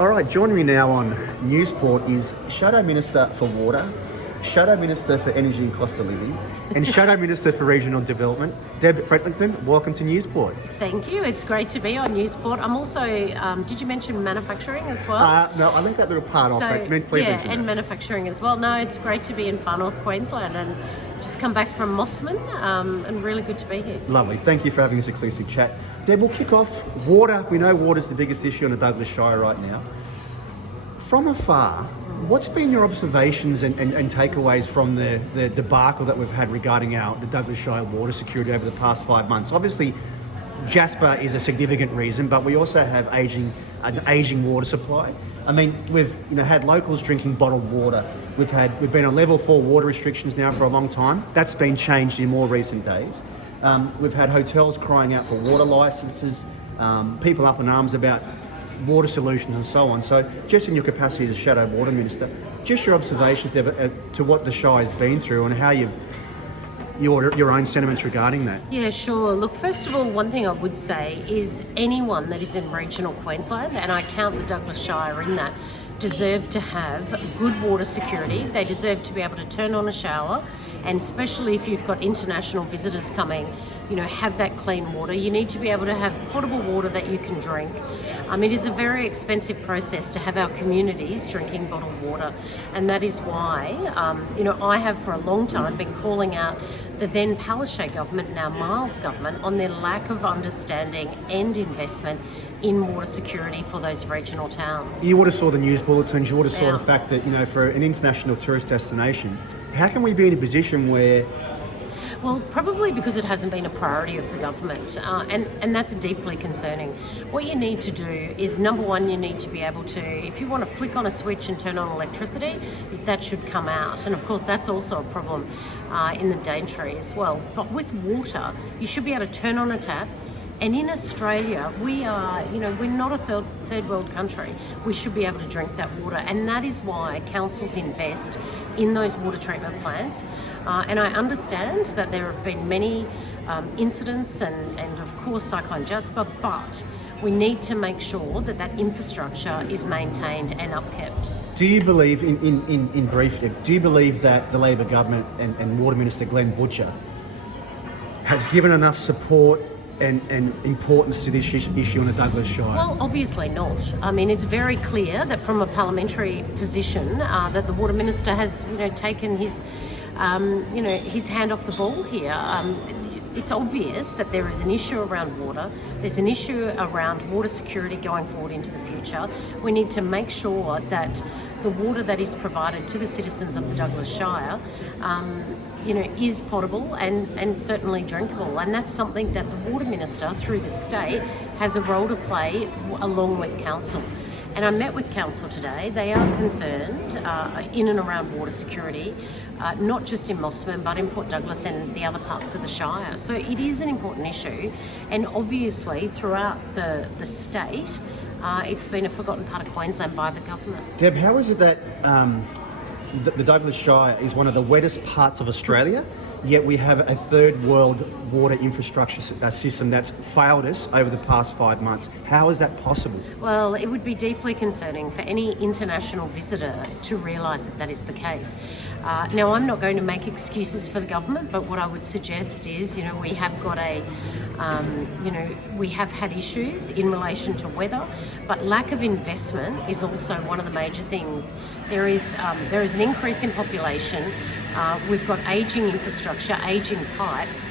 All right, joining me now on Newsport is Shadow Minister for Water, Shadow Minister for Energy and Cost of Living, and Shadow Minister for Regional Development, Deb Frecklington. Welcome to Newsport. Thank you. It's great to be on Newsport. I'm also, did you mention manufacturing as well? No, I left that little part off, but please mention and that. manufacturing as well. No, it's great to be in far north Queensland and just come back from Mossman, and really good to be here. Lovely. Thank you for having this exclusive chat. Deb, we'll kick off. Water. We know water's the biggest issue in the Douglas Shire right now. From afar, what's been your observations and takeaways from the debacle that we've had regarding the Douglas Shire water security over the past 5 months? Obviously, Jasper is a significant reason, but we also have an aging water supply. I mean, we've had locals drinking bottled water. We've been on level 4 water restrictions now for a long time. That's been changed in more recent days. We've had hotels crying out for water licences, people up in arms about water solutions and so on. So just in your capacity as Shadow Water Minister, just your observations to what the Shire's been through and how your own sentiments regarding that. Yeah, sure. Look, first of all, one thing I would say is anyone that is in regional Queensland, and I count the Douglas Shire in that, deserve to have good water security. They deserve to be able to turn on a shower, and especially if you've got international visitors coming, have that clean water. You need to be able to have potable water that you can drink. It is a very expensive process to have our communities drinking bottled water, and that is why, I have for a long time been calling out the then Palaszczuk government, now Miles government, on their lack of understanding and investment in water security for those regional towns. You would have saw the news bulletins, you would have saw the fact that, for an international tourist destination, how can we be in a position where... Well, probably because it hasn't been a priority of the government, and that's deeply concerning. What you need to do is, number one, you need to be able to, if you want to flick on a switch and turn on electricity, that should come out. And of course, that's also a problem in the Daintree as well. But with water, you should be able to turn on a tap. And in Australia, we are, we're not a third world country. We should be able to drink that water. And that is why councils invest in those water treatment plants. And I understand that there have been many incidents and of course Cyclone Jasper, but we need to make sure that that infrastructure is maintained and upkept. Do you believe, in brief, do you believe that the Labor government and Water Minister Glenn Butcher has given enough support and importance to this issue in the Douglas Shire? Well, obviously not. It's very clear that from a parliamentary position that the Water Minister has, taken his hand off the ball here. It's obvious that there is an issue around water. There's an issue around water security going forward into the future. We need to make sure that the water that is provided to the citizens of the Douglas Shire, is potable and certainly drinkable. And that's something that the Water Minister, through the state, has a role to play along with Council. And I met with Council today. They are concerned in and around water security, not just in Mossman, but in Port Douglas and the other parts of the Shire. So it is an important issue. And obviously, throughout the state, it's been a forgotten part of Queensland by the government. Deb, how is it that the Douglas Shire is one of the wettest parts of Australia, yet we have a third world water infrastructure system that's failed us over the past 5 months? How is that possible? Well, it would be deeply concerning for any international visitor to realise that is the case. Now, I'm not going to make excuses for the government, but what I would suggest is, we have got we have had issues in relation to weather, but lack of investment is also one of the major things. There is an increase in population. We've got ageing infrastructure, ageing pipes,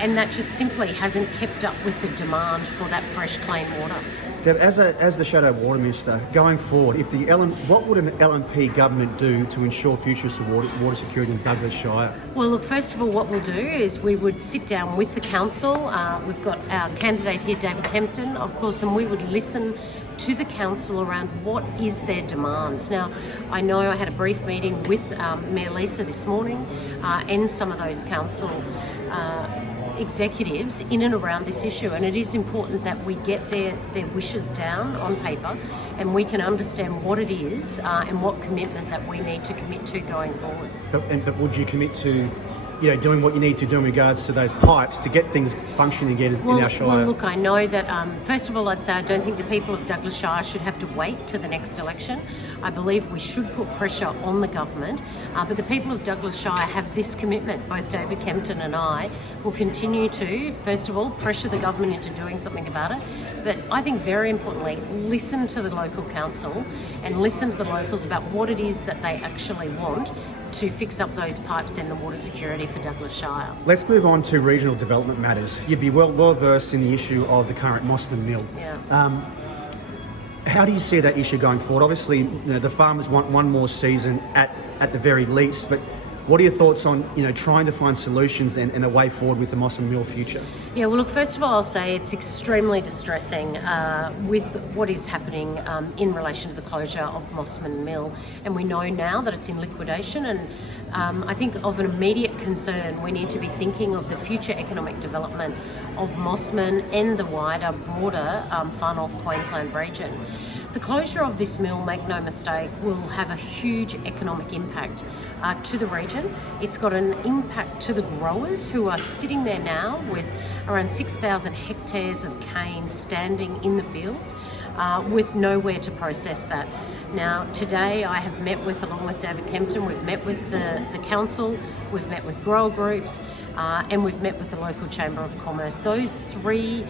and that just simply hasn't kept up with the demand for that fresh, clean water. Deb, as the Shadow Water Minister, going forward, what would an LNP government do to ensure future water security in Douglas Shire? Well, look, first of all, what we'll do is we would sit down with the council. We've got our candidate here, Deb Frecklington, of course, and we would listen to the council around what is their demands. Now, I know I had a brief meeting with Mayor Lisa this morning and some of those council executives in and around this issue, and it is important that we get their wishes down on paper and we can understand what it is and what commitment that we need to commit to going forward. But would you commit to doing what you need to do in regards to those pipes to get things functioning again in our shire? Well, look, I know that, first of all, I'd say I don't think the people of Douglas Shire should have to wait to the next election. I believe we should put pressure on the government, but the people of Douglas Shire have this commitment. Both David Kempton and I will continue to, first of all, pressure the government into doing something about it, but I think very importantly, listen to the local council and listen to the locals about what it is that they actually want to fix up those pipes and the water security for Douglas Shire. Let's move on to regional development matters. You'd be well versed in the issue of the current Mossman Mill. Yeah. How do you see that issue going forward? Obviously, the farmers want one more season at the very least, but what are your thoughts on trying to find solutions and a way forward with the Mossman Mill future? Yeah, well, look, first of all, I'll say it's extremely distressing with what is happening in relation to the closure of Mossman Mill. And we know now that it's in liquidation. And I think of an immediate concern, we need to be thinking of the future economic development of Mossman and the wider, broader Far North Queensland region. The closure of this mill, make no mistake, will have a huge economic impact to the region. It's got an impact to the growers who are sitting there now with around 6,000 hectares of cane standing in the fields with nowhere to process that. Now, today I have met with, along with David Kempton, we've met with the council, we've met with grower groups, and we've met with the local Chamber of Commerce. Those three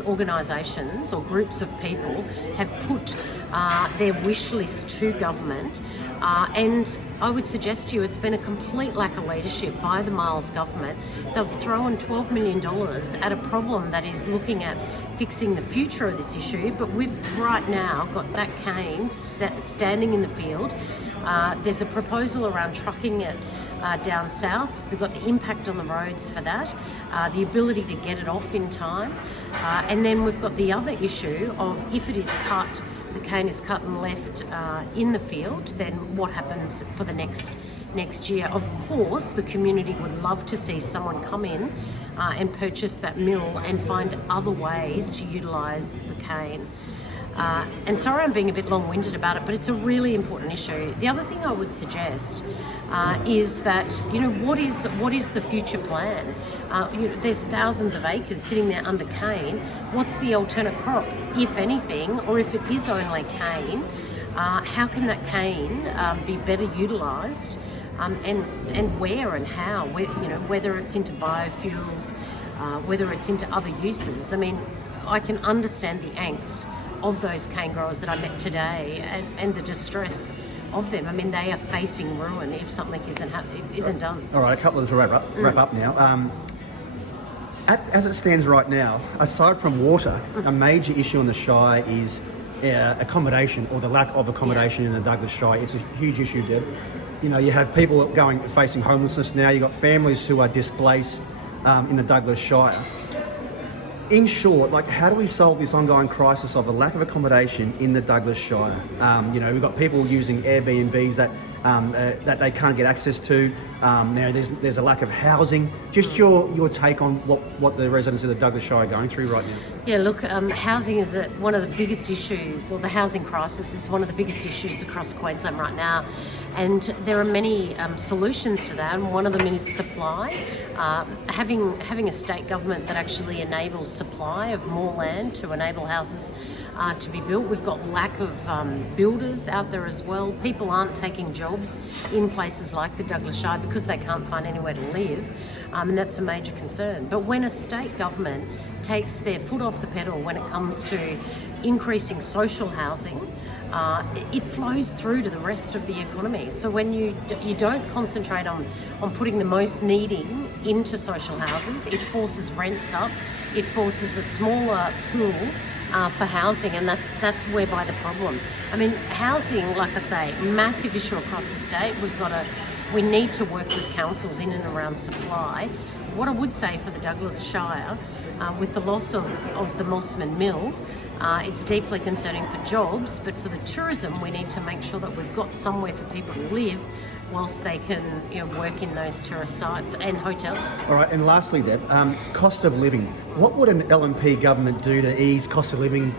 organisations or groups of people have put their wish list to government, and I would suggest to you it's been a complete lack of leadership by the Miles government. They've thrown $12 million at a problem that is looking at fixing the future of this issue, but we've right now got that cane standing in the field. There's a proposal around trucking it down south. They've got the impact on the roads for that, the ability to get it off in time, and then we've got the other issue of if it is cut, the cane is cut and left in the field, then what happens for the next year? Of course, the community would love to see someone come in and purchase that mill and find other ways to utilise the cane. And sorry I'm being a bit long-winded about it, but it's a really important issue. The other thing I would suggest is that, what is the future plan? There's thousands of acres sitting there under cane. What's the alternate crop, if anything, or if it is only cane? How can that cane be better utilised, and where and how? Whether it's into biofuels, whether it's into other uses. I mean, I can understand the angst of those cane growers that I met today and the distress of them. I mean, they are facing ruin if something isn't done. All right, a couple of us wrap up now. As it stands right now, aside from water, a major issue in the Shire is accommodation, or the lack of accommodation in the Douglas Shire. It's a huge issue, Deb. You have people facing homelessness now. You've got families who are displaced in the Douglas Shire. In short, how do we solve this ongoing crisis of the lack of accommodation in the Douglas Shire? We've got people using Airbnbs that they can't get access to. There's a lack of housing. Just your take on what the residents of the Douglas Shire are going through right now. Yeah, look, housing is one of the biggest issues, or the housing crisis is one of the biggest issues across Queensland right now. And there are many solutions to that, and one of them is supply. Having a state government that actually enables supply of more land to enable houses to be built. We've got lack of builders out there as well. People aren't taking jobs in places like the Douglas Shire because they can't find anywhere to live, and that's a major concern. But when a state government takes their foot off the pedal when it comes to increasing social housing, it flows through to the rest of the economy. So when you don't concentrate on putting the most needing into social houses, it forces rents up, it forces a smaller pool for housing, and that's whereby the problem. I mean, housing, like I say, massive issue across the state. We need to work with councils in and around supply. What I would say for the Douglas Shire, with the loss of the Mossman Mill, it's deeply concerning for jobs, but for the tourism, we need to make sure that we've got somewhere for people to live whilst they can work in those tourist sites and hotels. All right, and lastly, Deb, cost of living. What would an LNP government do to ease cost of living?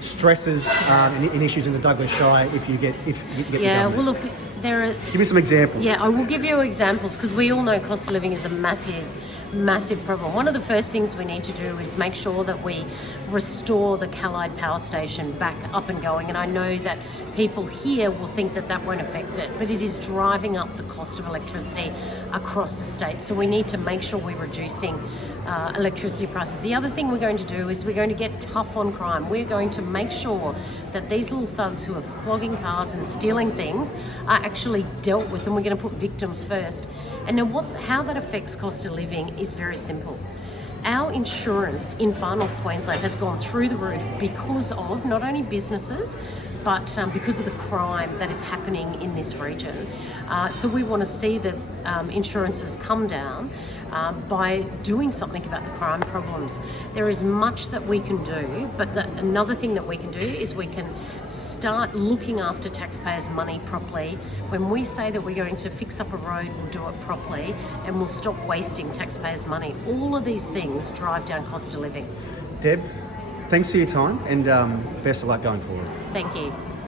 stresses and issues in the Douglas Shire if you get the Yeah, government? well, look, there are. Give me some examples. Yeah, I will give you examples because we all know cost of living is a massive problem. One of the first things we need to do is make sure that we restore the Callide Power Station back up and going. And I know that people here will think that that won't affect it, but it is driving up the cost of electricity across the state. So we need to make sure we're reducing electricity prices. The other thing we're going to do is we're going to get tough on crime. We're going to make sure that these little thugs who are flogging cars and stealing things are actually dealt with, and we're going to put victims first. And now how that affects cost of living is very simple. Our insurance in Far North Queensland has gone through the roof because of not only businesses, but because of the crime that is happening in this region. So we want to see the insurances come down by doing something about the crime problems. There is much that we can do, but another thing that we can do is we can start looking after taxpayers' money properly. When we say that we're going to fix up a road, we'll do it properly, and we'll stop wasting taxpayers' money. All of these things drive down cost of living. Deb, thanks for your time, and best of luck going forward. Thank you.